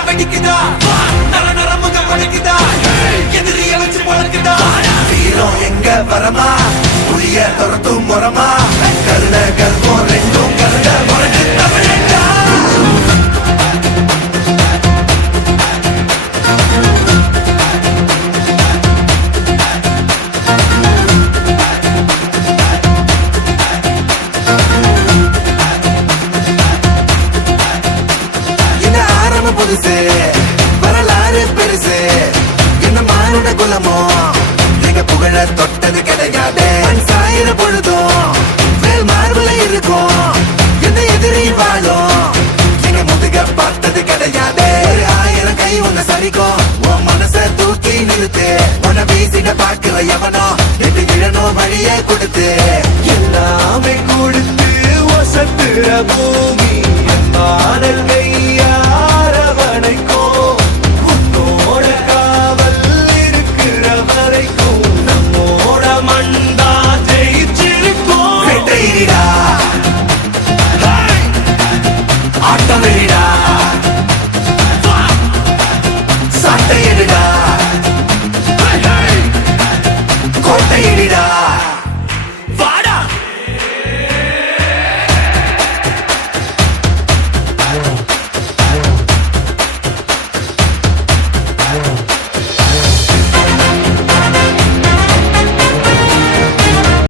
வெடிக்குதா நர நரமுக படைக்குதா எதிரிய வச்சு பழக்குதா வீரம் எங்க வரமா புளிய துரத்தும் முறமா கருண கர்வம் ரெண்டும் கருண முரட்டு தமிழா புதுசு வரலாறு பெருசு என்ன மானுட குலமோ நீங்க புகழ தொட்டது கிடையாது சாயிர பொழுதும் வேல் மார்பல இருக்கும் என்ன எதிரி வாழும் நீங்க முதுக பார்த்தது கிடையாது 1000 கை உன்ன சரிக்கும் உன் மனச தூக்கி நிறுத்து உன்ன வீசிட பாக்குற எவனோ எட்டு கிழனோ வழியே கொடுத்து எல்லாமே கொடுத்து ஒசத்துற பூமி